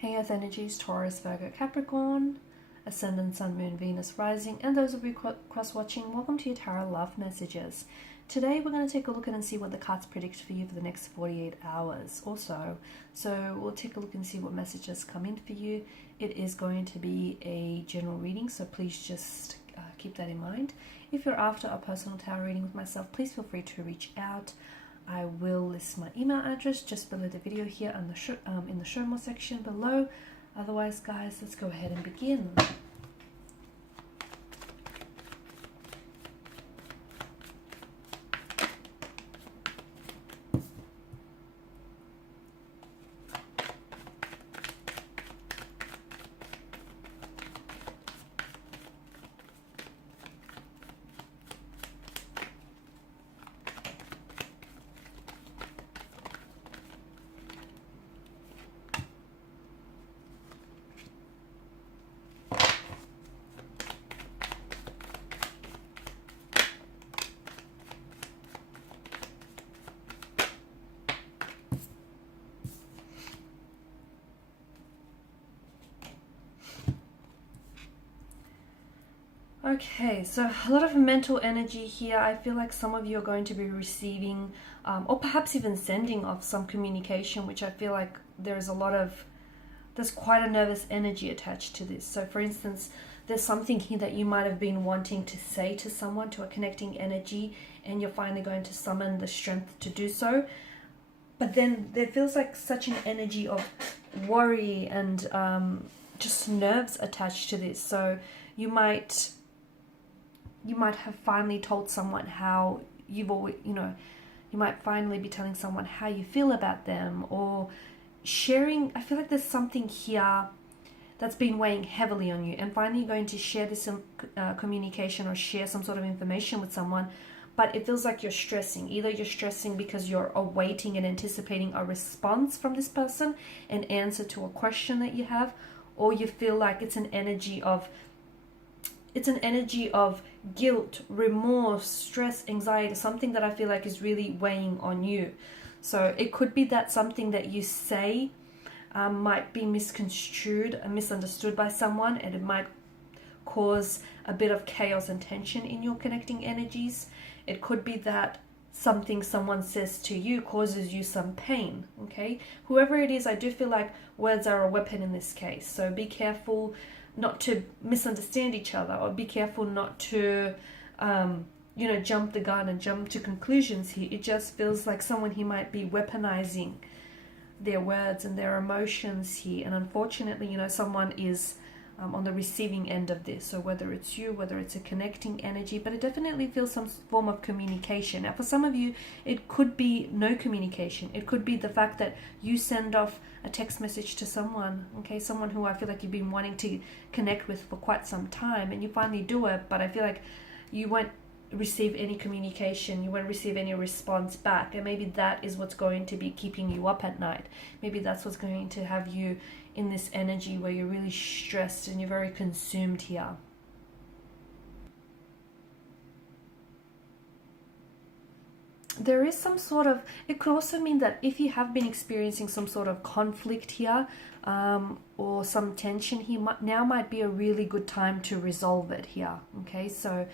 Hey Earth energies, Taurus, Virgo, Capricorn, Ascendant, Sun, Moon, Venus, Rising, and those of you cross-watching, welcome to your Tarot Love Messages. Today we're going to take a look at and see what the cards predict for you for the next 48 hours or so. So we'll take a look and see what messages come in for you. It is going to be a general reading, so please just keep that in mind. If you're after a personal tarot reading with myself, please feel free to reach out. I will list my email address just below the video here and in the show more section below. Otherwise, guys, let's go ahead and begin. Okay, so a lot of mental energy here. I feel like some of you are going to be receiving or perhaps even sending off some communication, which I feel like there's quite a nervous energy attached to this. So for instance, there's something here that you might have been wanting to say to someone, to a connecting energy, and you're finally going to summon the strength to do so. But then there feels like such an energy of worry and just nerves attached to this. So you might have finally told someone how you've always, you might finally be telling someone how you feel about them, or sharing. I feel like there's something here that's been weighing heavily on you, and finally you're going to share this communication or share some sort of information with someone, but it feels like you're stressing. Either you're stressing because you're awaiting and anticipating a response from this person, an answer to a question that you have, or you feel like it's an energy of guilt, remorse, stress, anxiety, something that I feel like is really weighing on you. So it could be that something that you say might be misconstrued and misunderstood by someone, and it might cause a bit of chaos and tension in your connecting energies. It could be that something someone says to you causes you some pain, okay? Whoever it is, I do feel like words are a weapon in this case. So be careful not to misunderstand each other, or be careful not to jump the gun and jump to conclusions here. It just feels like someone here might be weaponizing their words and their emotions here, and unfortunately, someone is on the receiving end of this. So whether it's you, whether it's a connecting energy, but it definitely feels some form of communication. Now for some of you, it could be no communication. It could be the fact that you send off a text message to someone, okay, someone who I feel like you've been wanting to connect with for quite some time, and you finally do it, but I feel like you won't receive any communication, you won't receive any response back, and maybe that is what's going to be keeping you up at night. Maybe that's what's going to have you in this energy where you're really stressed and you're very consumed here. There is some sort of, it could also mean that if you have been experiencing some sort of conflict here or some tension here, now might be a really good time to resolve it here, okay? So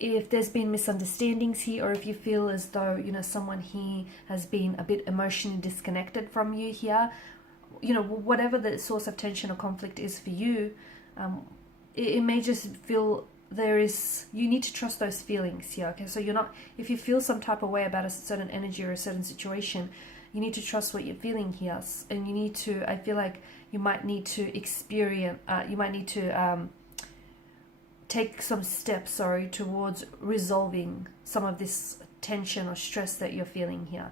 if there's been misunderstandings here, or if you feel as though, someone here has been a bit emotionally disconnected from you here, whatever the source of tension or conflict is for you, it may just feel you need to trust those feelings here, okay? So if you feel some type of way about a certain energy or a certain situation, you need to trust what you're feeling here, and I feel like you might need to take some steps, towards resolving some of this tension or stress that you're feeling here.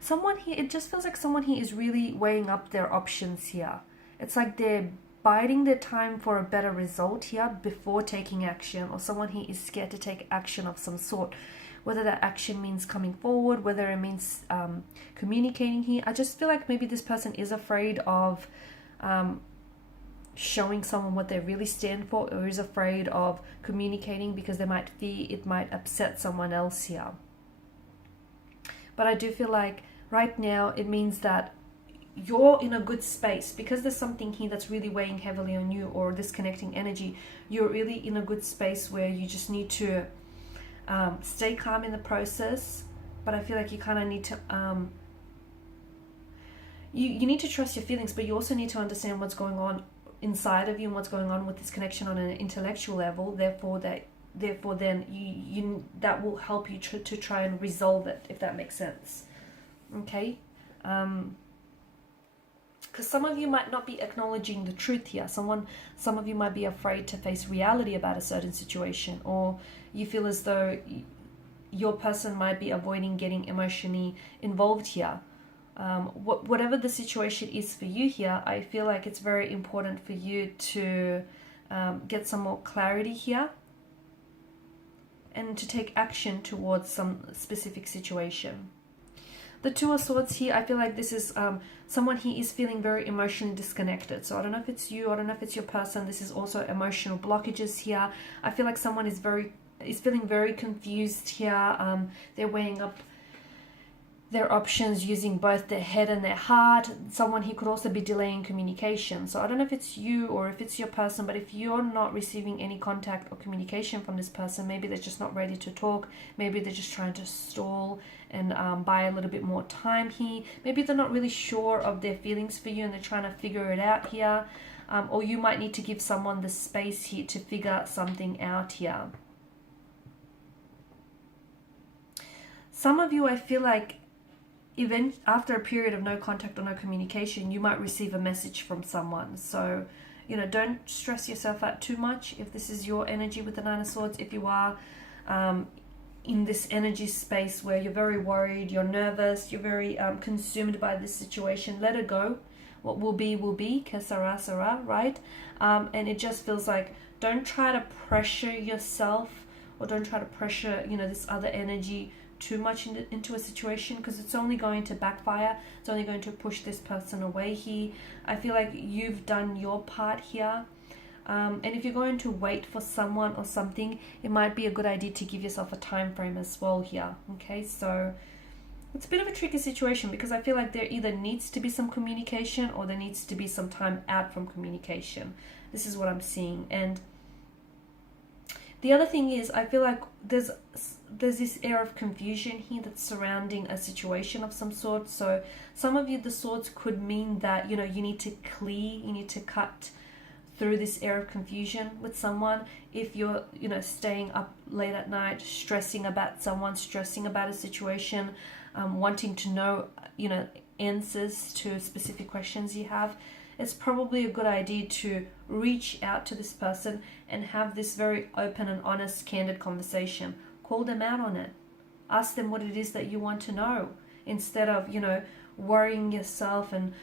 Someone here, it just feels like someone here is really weighing up their options here. It's like they're biding their time for a better result here before taking action, or someone here is scared to take action of some sort. Whether that action means coming forward, whether it means communicating here. I just feel like maybe this person is afraid of showing someone what they really stand for, or is afraid of communicating because they might fear it might upset someone else here. But I do feel like right now it means that you're in a good space because there's something here that's really weighing heavily on you, or disconnecting energy. You're really in a good space where you just need to stay calm in the process, but I feel like you kind of need to you need to trust your feelings, but you also need to understand what's going on inside of you and what's going on with this connection on an intellectual level. Therefore then you that will help you to try and resolve it, if that makes sense. Okay. Because some of you might not be acknowledging the truth here. Some of you might be afraid to face reality about a certain situation, or you feel as though your person might be avoiding getting emotionally involved here. Whatever the situation is for you here, I feel like it's very important for you to get some more clarity here and to take action towards some specific situation. The Two of Swords here, I feel like this is someone he is feeling very emotionally disconnected. So I don't know if it's you, I don't know if it's your person. This is also emotional blockages here. I feel like someone is feeling very confused here. They're weighing up their options using both their head and their heart. Someone he could also be delaying communication. So I don't know if it's you or if it's your person, but if you're not receiving any contact or communication from this person, maybe they're just not ready to talk. Maybe they're just trying to stall and buy a little bit more time here. Maybe they're not really sure of their feelings for you and they're trying to figure it out here. Or you might need to give someone the space here to figure something out here. Some of you, I feel like, even after a period of no contact or no communication, you might receive a message from someone. So, don't stress yourself out too much if this is your energy with the Nine of Swords. If you are in this energy space where you're very worried, you're nervous, you're very consumed by this situation, let it go. What will be, que sera, sera, right? And it just feels like, don't try to pressure yourself, or don't try to pressure, this other energy too much into a situation, because it's only going to backfire. It's only going to push this person away here. I feel like you've done your part here. And if you're going to wait for someone or something, it might be a good idea to give yourself a time frame as well here. Okay, so it's a bit of a tricky situation, because I feel like there either needs to be some communication or there needs to be some time out from communication. This is what I'm seeing. And the other thing is, I feel like there's this air of confusion here that's surrounding a situation of some sort. So some of you, the swords could mean that, you need to clear, you need to cut through this air of confusion with someone. If you're, staying up late at night, stressing about someone, stressing about a situation, wanting to know, answers to specific questions you have, it's probably a good idea to reach out to this person and have this very open and honest, candid conversation. Call them out on it. Ask them what it is that you want to know, instead of, worrying yourself and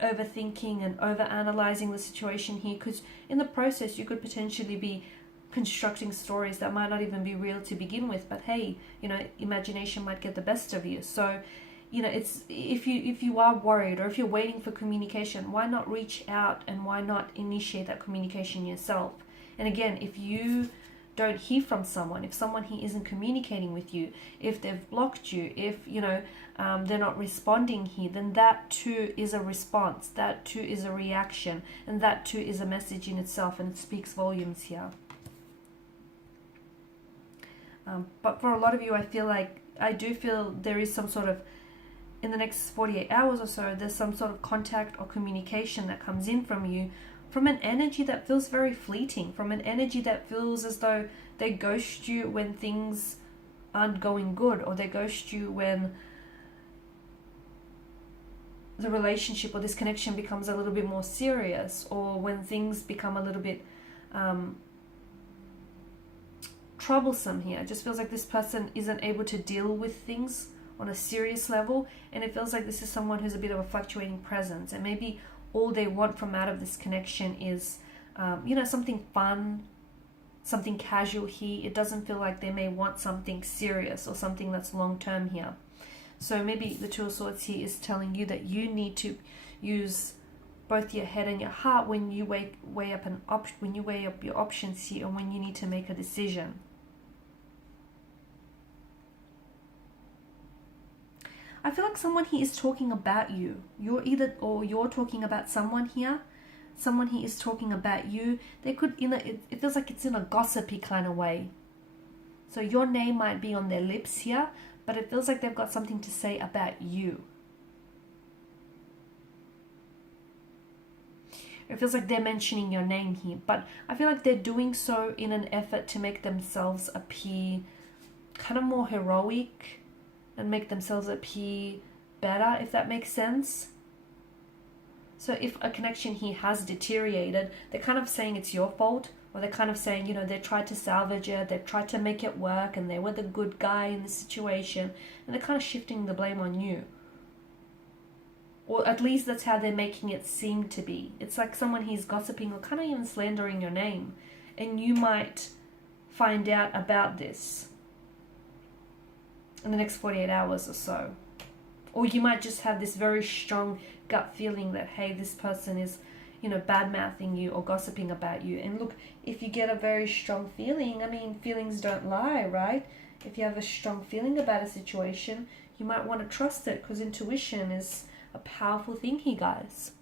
overthinking and overanalyzing the situation here, because in the process you could potentially be constructing stories that might not even be real to begin with. But hey, imagination might get the best of you. So it's, if you are worried, or if you're waiting for communication, why not reach out and why not initiate that communication yourself? And again, if you don't hear from someone, if someone here isn't communicating with you, if they've blocked you, if they're not responding here, then that too is a response, that too is a reaction, and that too is a message in itself, and it speaks volumes here. But for a lot of you, I do feel there is some sort of, in the next 48 hours or so, there's some sort of contact or communication that comes in from you, from an energy that feels very fleeting, from an energy that feels as though they ghost you when things aren't going good, or they ghost you when the relationship or this connection becomes a little bit more serious, or when things become a little bit troublesome here. It just feels like this person isn't able to deal with things on a serious level, and it feels like this is someone who's a bit of a fluctuating presence, and maybe all they want from out of this connection is something fun, something casual here. It doesn't feel like they may want something serious or something that's long term here. So maybe the Two of Swords here is telling you that you need to use both your head and your heart when you weigh up your options here, and when you need to make a decision. I feel like someone here is talking about you. You're talking about someone here. Someone here is talking about you. They could, it feels like it's in a gossipy kind of way. So your name might be on their lips here, but it feels like they've got something to say about you. It feels like they're mentioning your name here, but I feel like they're doing so in an effort to make themselves appear kind of more heroic and make themselves appear better, if that makes sense. So if a connection here has deteriorated, they're kind of saying it's your fault, or they're kind of saying, they tried to salvage it, they tried to make it work, and they were the good guy in the situation, and they're kind of shifting the blame on you. Or at least that's how they're making it seem to be. It's like someone here's gossiping or kind of even slandering your name, and you might find out about this in the next 48 hours or so. Or you might just have this very strong gut feeling that, hey, this person is, bad-mouthing you or gossiping about you. And look, if you get a very strong feeling, feelings don't lie, right? If you have a strong feeling about a situation, you might want to trust it, because intuition is a powerful thing here, guys.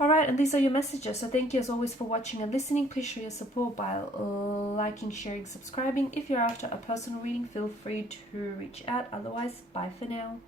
Alright, and these are your messages. So thank you as always for watching and listening. Please show your support by liking, sharing, subscribing. If you're after a personal reading, feel free to reach out. Otherwise, bye for now.